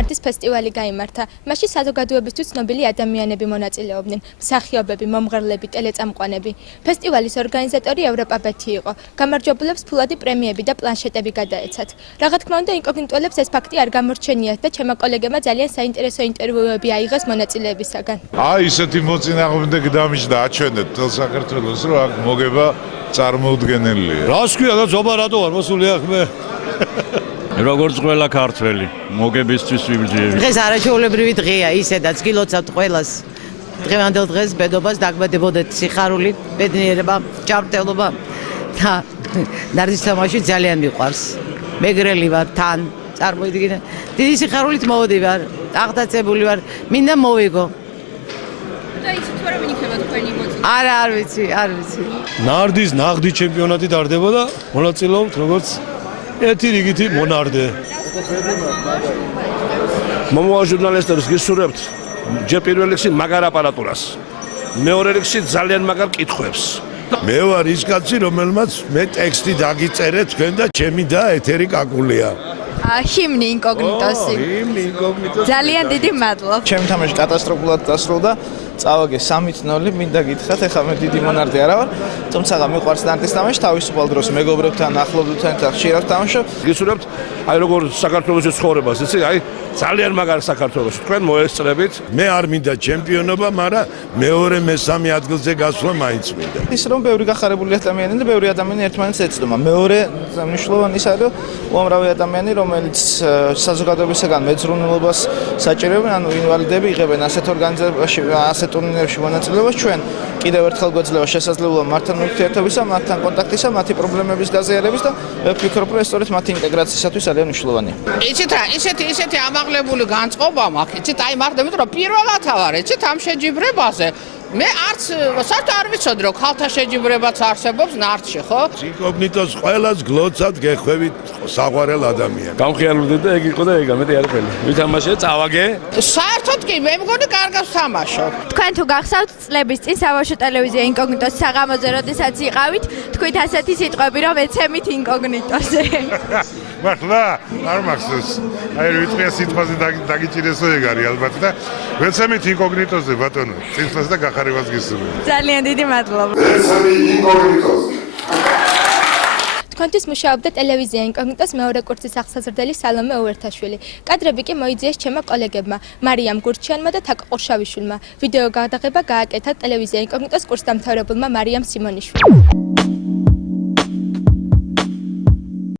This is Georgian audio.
ნარდის ფესტივალი გაიმართა. მასში საზოგადოებისთვის ცნობილი ადამიანები მონაწილეობდნენ, მსახიობები, მომღერლები, ტელეწამყვანები. ფესტივალის ორგანიზატორი ევროპაბეთი იყო. გამარჯვებულებს ფულადი პრემიები და პლანშეტები გადაეცათ. რა თქმა უნდა, ინკოგნიტოელებს ეს ფაქტი არ გამორჩენიათ და ჩემო კოლეგებმა ძალიან საინტერესო ინტერვიუები აიღეს მონაწილეებისაგან. ისეთი მოწინააღმდეგე დამიჯდა აჩვენეთ თელ საქართველოს, რომ აქ მოგება წარმოუდგენელია. რას ქვია და ზომა რატო არ მოსული აქ მე? როგორც ყველა ქართველი, მოგებისთვის ვიბრძები. დღეს არაჩვეულებრივი დღეა, ისედაც გილოცავთ ყველას. დღევანდელ დღეს ბედობას დაგმედებოდეთ სიხარული, ბედნიერება, ჭამტელობა და ნარდის თამაში ძალიან მიყვარს. მეგრელი ვარ თან, წარმოიდგინე. დიდი სიხარულით მოვდივარ, აღტაცებული ვარ, მინდა მოვიგო. და იცით თუ არა ვინ იქნება თქვენი მოწინააღმდეგე? არა, არ ვიცი. ნარდის ნაღდი ჩემპიონატი დარდება და მონაწილეობთ როგორც ერთი რიგითი მონარდე. მომავალ ჟურნალისტებს გისურვებთ ჯერ პირველ რიგში მაგარ აპარატურას, მეორე რიგში ძალიან მაგარ კითხვებს. მე ვარ ის კაცი, რომელმაც მე ტექსტი დაგიწერე თქვენ და ჩემი და ეთერი კაკულია. ჰიმნი ინკოგნიტოსი. ჰიმნი ინკოგნიტოსი. ძალიან დიდი მადლობა. ჩემი თამაში კატასტროფულად დასრულდა. წავაგე 3-0, მინდა გითხრათ, ეხლა მე დიდი მონარდე არა ვარ, თუმცა მიყვარს ნარდის თამაში, თავისუფალ დროს მეგობრებთან, ახლობლებთან ერთად ხშირად ვთამაშობ. გისურვებთ აი როგორ საქართველოში ცხოვრებას, იცი? აი ძალიან მაგარ საქართველოში თქვენ მოესწრებით. მე არ მინდა ჩემპიონობა, მაგრამ მეორე მესამე ადგილზე გასვლა მაინც მინდა. ის რომ ბევრი გახარებული ადამიანი და ბევრი ადამიანი ერთმანეთს ეცნობა. მეორე მნიშვნელოვანი ისაა, რომ უამრავი ადამიანი, რომელიც საზოგადოებისგან მეძღვნილობას საჭიროებენ, ანუ ინვალიდები იღებენ ასეთ ორგანიზაციაში, ასეთ ტურნირებში მონაწილეობას, ჩვენ კიდევ ერთხელ გვეძლევა შესაძლებლობა მათთან ურთიერთობისა, მათთან კონტაქტისა, მათი პრობლემების გაზიარების და ვფიქრობ, რომ ეს სწორედ მათი ინტეგრაციისათვის ძალიან მნიშვნელოვანია. იცით რა, ისეთი ამაღლებული განწყობა მაქვს, იცით, აი მარტო იმიტომ რომ პირველად ვარ, იცით, ამ შეჯიბრებაზე. მე არც საერთოდ არ ვიცოდი რომ ხალხთა შეჯიბრებაც არსებობს ნარდში, ხო? ინკოგნიტოს ყველას გლოცავთ გეხვევით საყვარელ ადამიანს. გამხიარებდი და ეგ იყო და ეგ ამეთი არ ყოფილა. ვითამაშე, წავაგე. საერთოდ კი მე მგონი კარგად ვთამაშობ. თქვენ თუ გახსოვთ წლების წინ საბავშვო ტელევიზია ინკოგნიტოს საღამოზე როდესაც იყავით, თქვით ასეთი სიტყვები რომ ეცემით ინკოგნიტოზე. მართლა არ მახსოვს. აი რიტყვია სიტყვაზე დაგიჭირესო ეგ არის ალბათ და ვეცემით ინკოგნიტოზე ბატონო. წინსვლას და გახარებას გისურვებ. ძალიან დიდი მადლობა. ვეცემი ინკოგნიტოზე. თქვენთვის მუშაობდა ტელევიზია ინკოგნიტოს მეორე კურსის აღსაზრდელი სალომე უერთაშვილი. კადრები კი მოიძიეს ჩემო კოლეგებმა, მარიამ გურჩიანმა და თაკ ყურშავიშვილმა. ვიდეო გადაღება გააკეთა ტელევიზია ინკოგნიტოს კურსდამთავრებულმა მარიამ სიმონიშვილმა.